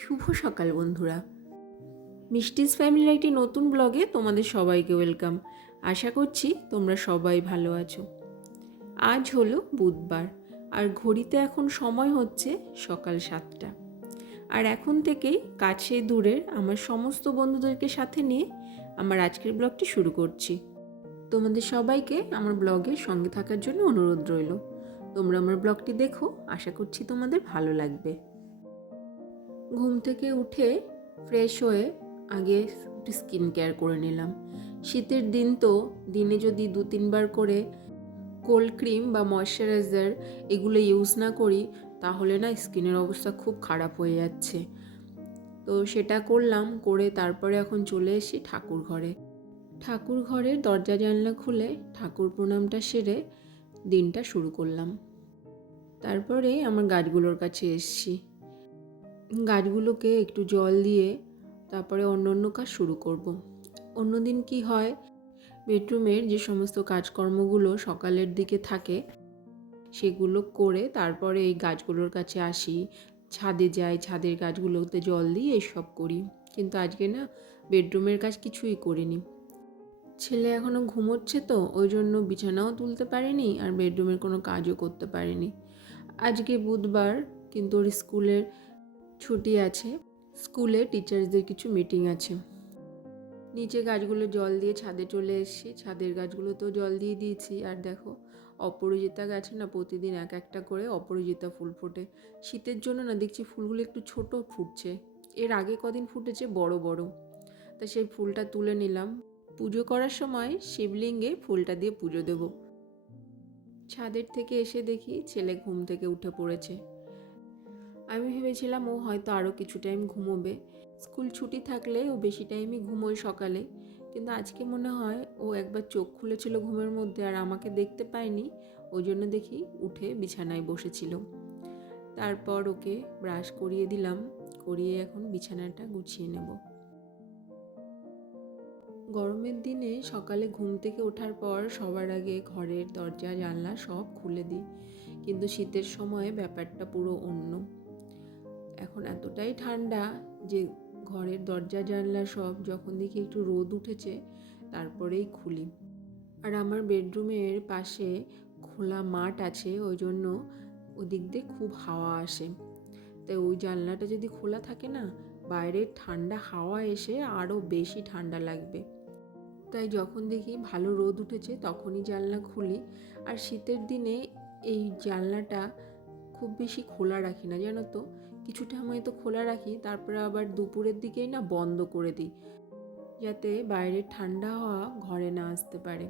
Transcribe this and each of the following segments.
শুভ সকাল বন্ধুরা। মিষ্টিস ফ্যামিলির একটি নতুন ব্লগে তোমাদের সবাইকে ওয়েলকাম। আশা করছি তোমরা সবাই ভালো আছো। আজ হলো বুধবার আর ঘড়িতে এখন সময় হচ্ছে সকাল 7টা। আর এখন থেকেই কাছে দূরের আমার সমস্ত বন্ধুদেরকে সাথে নিয়ে আমার আজকের ব্লগটি শুরু করছি। তোমাদের সবাইকে আমার ব্লগের সঙ্গে থাকার জন্য অনুরোধ রইল। তোমরা আমার ব্লগটি দেখো, আশা করছি তোমাদের ভালো লাগবে। ঘুম থেকে উঠে ফ্রেশ হয়ে আগে একটু স্কিন কেয়ার করে নিলাম। শীতের দিন তো দিনে যদি 2-3 বার করে কোল্ড ক্রিম বা ময়শ্চারাইজার এগুলো ইউজ না করি তাহলে না স্কিনের অবস্থা খুব খারাপ হয়ে যাচ্ছে। তো সেটা করলাম, করে তারপরে এখন চলে এসেছি ঠাকুর ঘরে। ঠাকুর ঘরের দরজা জানলা খুলে ঠাকুর প্রণামটা সেরে দিনটা শুরু করলাম। তারপরে আমার গাছগুলোর কাছে এসেছি। গাছগুলোকে একটু জল দিয়ে তারপরে অন্য কাজ শুরু করব। অন্যদিন কি হয়, বেডরুমের যে সমস্ত কাজকর্মগুলো সকালের দিকে থাকে সেগুলো করে তারপরে এই গাছগুলোর কাছে আসি, ছাদে যাই, ছাদের গাছগুলোতে জল দিই, এইসব করি। কিন্তু আজকে না বেডরুমের কাজ কিছুই করিনি। ছেলে এখনও ঘুমোচ্ছে তো ওই জন্য বিছানাও তুলতে পারিনি আর বেডরুমের কোনো কাজও করতে পারিনি। আজকে বুধবার, কিন্তু ওর স্কুলের ছুটি আছে। স্কুলে টিচার্সদের কিছু মিটিং আছে। নিচে গাছগুলো জল দিয়ে ছাদে চলে এসেছি। ছাদের গাছগুলোতেও জল দিয়ে দিয়েছি। আর দেখো, অপরাজিতা গাছে না প্রতিদিন এক একটা করে অপরাজিতা ফুল ফোটে। শীতের জন্য না দেখছি ফুলগুলো একটু ছোট ফুটছে। এর আগে কদিন ফুটেছে বড় বড়। তা সেই ফুলটা তুলে নিলাম। পুজো করার সময় শিবলিঙ্গে ফুলটা দিয়ে পুজো দেব। ছাদের থেকে এসে দেখি ছেলে ঘুম থেকে উঠে পড়েছে। আমি ভেবেছিলাম ও হয়তো আরও কিছু টাইম ঘুমোবে। স্কুল ছুটি থাকলে ও বেশি টাইমই ঘুমোয় সকালে, কিন্তু আজকে মনে হয় ও একবার চোখ খুলেছিল ঘুমের মধ্যে আর আমাকে দেখতে পায়নি, ওই জন্য দেখি উঠে বিছানায় বসেছিল। তারপর ওকে ব্রাশ করিয়ে দিলাম, করিয়ে এখন বিছানাটা গুছিয়ে নেব। গরমের দিনে সকালে ঘুম থেকে ওঠার পর সবার আগে ঘরের দরজা জানলা সব খুলে দিই, কিন্তু শীতের সময় ব্যাপারটা পুরো অন্য। এখন এতটাই ঠান্ডা যে ঘরের দরজা জানলা সব যখন দেখি একটু রোদ উঠেছে তারপরেই খুলি। আর আমার বেডরুমের পাশে খোলা মাঠ আছে, ওই জন্য ওদিক দিয়ে খুব হাওয়া আসে। তাই ওই জানলাটা যদি খোলা থাকে না, বাইরের ঠান্ডা হাওয়া এসে আরও বেশি ঠান্ডা লাগবে। তাই যখন দেখি ভালো রোদ উঠেছে তখনই জানলা খুলি। আর শীতের দিনে এই জানলাটা খুব বেশি খোলা রাখি না, জানো তো। কিছুটা সময় তো খোলা রাখি, তারপরে আবার দুপুরের দিকেই না বন্ধ করে দিই, যাতে বাইরের ঠান্ডা হাওয়া ঘরে না আসতে পারে।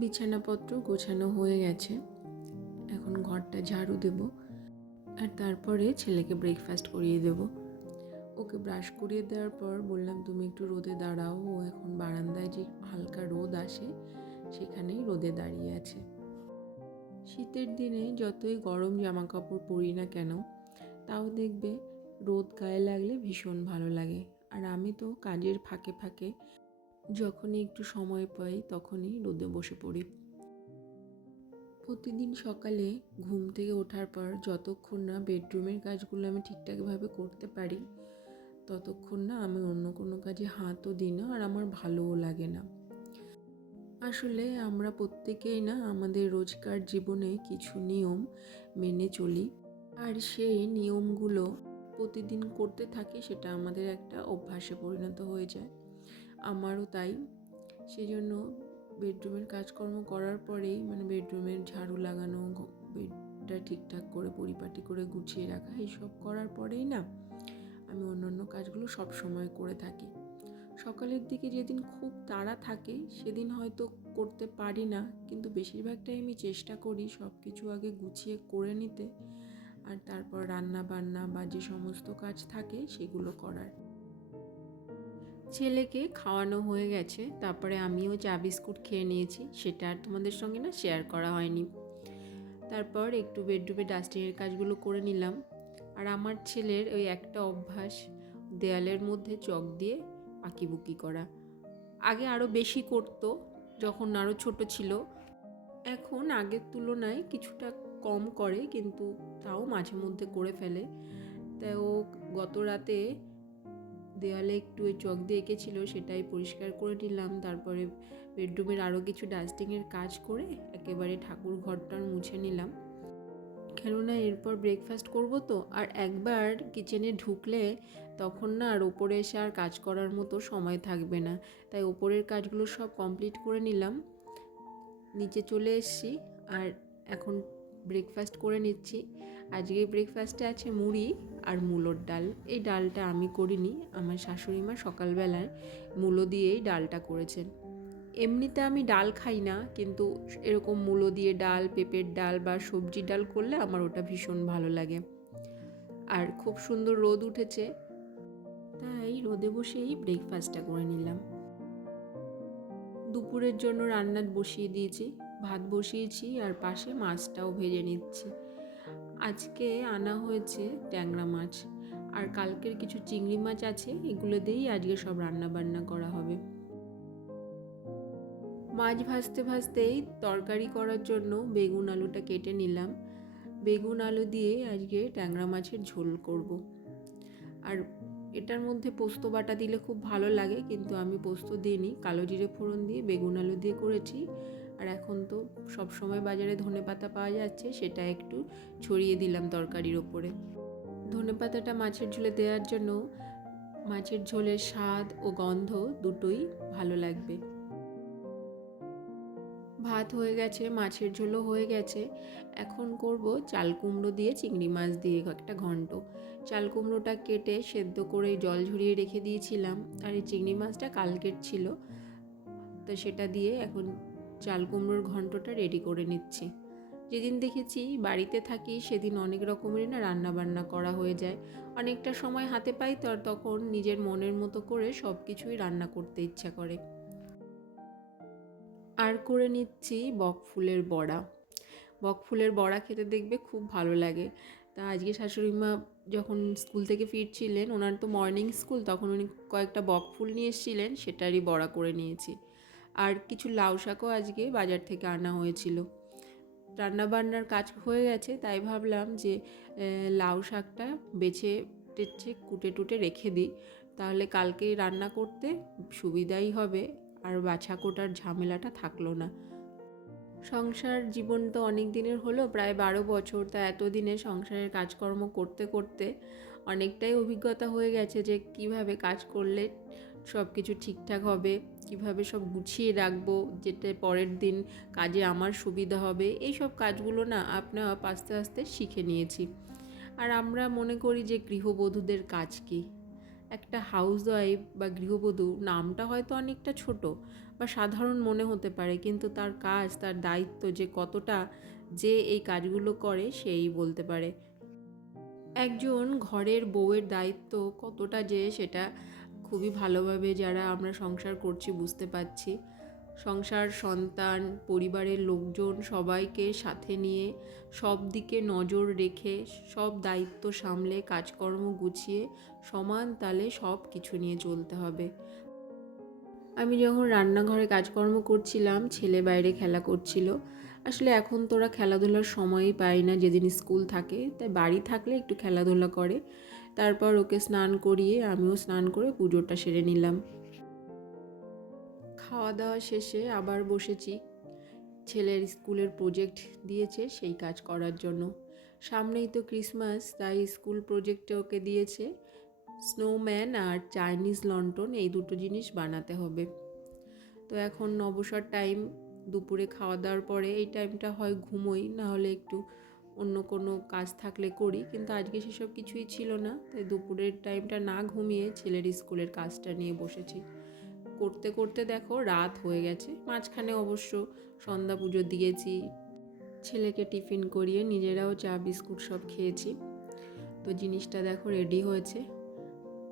বিছানাপত্র গোছানো হয়ে গেছে, এখন ঘরটা ঝাড়ু দেব আর তারপরে ছেলেকে ব্রেকফাস্ট করিয়ে দেব। ওকে ব্রাশ করিয়ে দেওয়ার পর বললাম তুমি একটু রোদে দাঁড়াও। ও এখন বারান্দায় যে হালকা রোদ আসে সেখানেই রোদে দাঁড়িয়ে আছে। শীতের দিনে যতই গরম জামা কাপড় পরি না কেন, তাও দেখবে রোদ গায়ে লাগলে ভীষণ ভালো লাগে। আর আমি তো কাজের ফাঁকে ফাঁকে যখনই একটু সময় পাই তখনই রোদে বসে পড়ি। প্রতিদিন সকালে ঘুম থেকে ওঠার পর যতক্ষণ না বেডরুমের কাজগুলো আমি ঠিকঠাকভাবে করতে পারি ততক্ষণ না আমি অন্য কোনো কাজে হাতও দিই না, আর আমার ভালোও লাগে না। আসলে আমরা প্রত্যেকেই না আমাদের রোজকার জীবনে কিছু নিয়ম মেনে চলি, আর সেই নিয়মগুলো প্রতিদিন করতে থাকি, সেটা আমাদের একটা অভ্যাসে পরিণত হয়ে যায়। আমারও তাই। সেই জন্য বেডরুমের কাজকর্ম করার পরেই, মানে বেডরুমের ঝাড়ু লাগানো, বেডটা ঠিকঠাক করে পরিপাটি করে গুছিয়ে রাখা, এইসব করার পরেই না আমি অন্যান্য কাজগুলো সব সময় করে থাকি। সকালের দিকে যেদিন খুব তাড়া থাকে সেদিন হয়তো করতে পারি না, কিন্তু বেশিরভাগটাই আমি চেষ্টা করি সব কিছু আগে গুছিয়ে করে নিতে, আর তারপর রান্না বান্না বা যে সমস্ত কাজ থাকে সেগুলো করার। ছেলেকে খাওয়ানো হয়ে গেছে, তারপরে আমিও চা বিস্কুট খেয়ে নিয়েছি, সেটা আর তোমাদের সঙ্গে না শেয়ার করা হয়নি। তারপর একটু বেডরুমে ডাস্টিংয়ের কাজগুলো করে নিলাম। আর আমার ছেলের ওই একটা অভ্যাস, দেয়ালের মধ্যে চক দিয়ে আঁকিবুকি করা। আগে আরও বেশি করতো যখন আরও ছোট ছিল, এখন আগের তুলনায় কিছুটা কম করে, কিন্তু তাও মাঝে মধ্যে করে ফেলে। তাই ও গত রাতে দেওয়ালে একটু ওই চক দিয়ে এঁকেছিল, সেটাই পরিষ্কার করে নিলাম। তারপরে বেডরুমের আরও কিছু ডাস্টিংয়ের কাজ করে একেবারে ঠাকুর ঘরটার মুছে নিলাম, কেননা এরপর ব্রেকফাস্ট করব তো। আর একবার কিচেনে ঢুকলে তখন না আর ওপরে এসে আর কাজ করার মতো সময় থাকবে না, তাই ওপরের কাজগুলো সব কমপ্লিট করে নিলাম। নিচে চলে এসেছি আর এখন ব্রেকফাস্ট করে নিচ্ছি। আজকে ব্রেকফাস্টে আছে মুড়ি আর মূলোর ডাল। এই ডালটা আমি করিনি, আমার শাশুড়ি মা সকালবেলায় মূলো দিয়েই ডালটা করেছেন। এমনিতে আমি ডাল খাই না, কিন্তু এরকম মূলো দিয়ে ডাল, পেঁপের ডাল বা সবজি ডাল করলে আমার ওটা ভীষণ ভালো লাগে। আর খুব সুন্দর রোদ উঠেছে, তাই রোদে বসেই ব্রেকফাস্টটা করে নিলাম। দুপুরের জন্য রান্না বসিয়ে দিয়েছি, ভাত বসিয়েছি আর পাশে মাছটাও ভেজে নিচ্ছি। আজকে আনা হয়েছে ট্যাংরা মাছ, আর কালকের কিছু চিংড়ি মাছ আছে, এগুলো দিয়েই আজকে সব রান্না বান্না করা হবে। মাছ ভাজতে ভাজতেই তরকারি করার জন্য বেগুন আলুটা কেটে নিলাম। বেগুন আলু দিয়ে আজকে ট্যাংরা মাছের ঝোল করব। আর এটার মধ্যে পোস্ত বাটা দিলে খুব ভালো লাগে, কিন্তু আমি পোস্ত দিইনি, কালো জিরে ফোড়ন দিয়ে বেগুন আলু দিয়ে করেছি। আর এখন তো সব সময় বাজারে ধনেপাতা পাওয়া যাচ্ছে, সেটা একটু ছড়িয়ে দিলাম তরকারির ওপরে। ধনেপাতাটা মাছের ঝোলে দেওয়ার জন্য মাছের ঝোলের স্বাদ ও গন্ধ দুটোই ভালো লাগবে। ভাত হয়ে গেছে, মাছের ঝোলও হয়ে গেছে। এখন করব চাল কুমড়ো দিয়ে চিংড়ি মাছ দিয়ে একটা ঘন্ট। চাল কুমড়োটা কেটে সেদ্ধ করে জল ঝরিয়ে রেখে দিয়েছিলাম, আর এই চিংড়ি মাছটা কালকের ছিল, তো সেটা দিয়ে এখন চাল কুমড়োর ঘন্টটা রেডি করে নিচ্ছি। যেদিন দেখেছি বাড়িতে থাকি সেদিন অনেক রকমেরই না রান্না বান্না করা হয়ে যায়, অনেকটা সময় হাতে পাই, তো তখন নিজের মনের মতো করে সব কিছুই রান্না করতে ইচ্ছা করে। আর করে নিচ্ছি বকফুলের বড়া। বকফুলের বড়া খেতে দেখবে খুব ভালো লাগে। তা আজকে শাশুড়ি মা যখন স্কুল থেকে ফিরছিলেন, ওনার তো মর্নিং স্কুল, তখন উনি কয়েকটা বকফুল নিয়ে এসেছিলেন, সেটারই বড়া করে নিয়েছি। আর কিছু লাউ শাকও আজকে বাজার থেকে আনা হয়েছিল। রান্নাবান্নার কাজ হয়ে গেছে, তাই ভাবলাম যে লাউ শাকটা বেছে টেছে কুটে টুটে রেখে দিই, তাহলে কালকেই রান্না করতে সুবিধাই হবে, আর বাছা কোটার ঝামেলাটা থাকলো না। সংসার জীবন তো অনেক দিনের হলো, প্রায় 12 বছর। তা এতদিনে সংসারের কাজকর্ম করতে করতে অনেকটাই অভিজ্ঞতা হয়ে গেছে যে কিভাবে কাজ করলে সব কিছু ঠিকঠাক হবে, কিভাবে সব গুছিয়ে রাখবো, যেটা পরের দিন কাজে আমার সুবিধা হবে। এই সব কাজগুলো না আপনা আস্তে আস্তে শিখে নিয়েছি। আর আমরা মনে করি যে গৃহবধূদের কাজ কী, একটা হাউসওয়াইফ বা গৃহবধূ নামটা হয়তো অনেকটা ছোট বা সাধারণ মনে হতে পারে, কিন্তু তার কাজ, তার দায়িত্ব যে কতটা, যে এই কাজগুলো করে সেই বলতে পারে। একজন ঘরের বউয়ের দায়িত্ব কতটা, যে সেটা খুবই ভালোভাবে যারা আমরা সংসার করছি বুঝতে পারছি। সংসার, সন্তান, পরিবারের লোকজন সবাইকে সাথে নিয়ে সব দিকে নজর রেখে সব দায়িত্ব সামলে কাজকর্ম গুছিয়ে সমান তালে সব কিছু নিয়ে চলতে হবে। আমি যখন রান্নাঘরে কাজকর্ম করছিলাম, ছেলে বাইরে খেলা করছিল। আসলে এখন তোরা খেলাধুলার সময়ই পাই না, যেদিন স্কুল থাকে, তাই বাড়ি থাকলে একটু খেলাধুলা করে। তারপর ওকে স্নান করিয়ে আমিও স্নান করে পুজোটা সেরে নিলাম। খাওয়া দাওয়া শেষে আবার বসেছি, ছেলের স্কুলের প্রজেক্ট দিয়েছে সেই কাজ করার জন্য। সামনেই তো ক্রিসমাস, তাই স্কুল প্রজেক্টে ওকে দিয়েছে স্নোম্যান আর চাইনিজ লন্ঠন, এই দুটো জিনিস বানাতে হবে। তো এখন অবসর টাইম, দুপুরে খাওয়া দাওয়ার পরে এই টাইমটা হয় ঘুমোই, না হলে একটু অন্য কোনো কাজ থাকলে করি, কিন্তু আজকে সেসব কিছুই ছিল না, তাই দুপুরের টাইমটা না ঘুমিয়ে ছেলের স্কুলের কাজটা নিয়ে বসেছি। করতে করতে দেখো রাত হয়ে গেছে, মাঝখানে অবশ্য সন্ধ্যা পুজো দিয়েছি, ছেলেকে টিফিন করিয়ে নিজেরাও চা বিস্কুট সব খেয়েছি। তো জিনিসটা দেখো রেডি হয়েছে,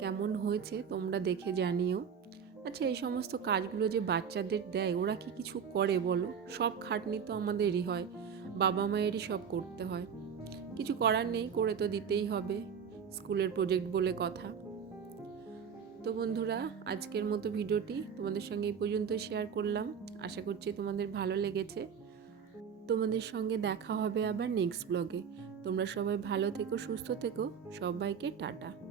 কেমন হয়েছে তোমরা দেখে জানিও। আচ্ছা, এই সমস্ত কাজগুলো যে বাচ্চাদের দেয়, ওরা কি কিছু করে বলো? সব খাটনি তো আমাদেরই হয়, বাবা মায়েরই সব করতে হয়, কিছু করার নেই, করে তো দিতেই হবে, স্কুলের প্রজেক্ট বলে কথা। তো বন্ধুরা, আজকের মতো ভিডিওটি তোমাদের সঙ্গে এই পর্যন্ত শেয়ার করলাম। আশা করছি তোমাদের ভালো লেগেছে। তোমাদের সঙ্গে দেখা হবে আবার নেক্সট ব্লগে। তোমরা সবাই ভালো থেকো, সুস্থ থেকো। সবাইকে টাটা।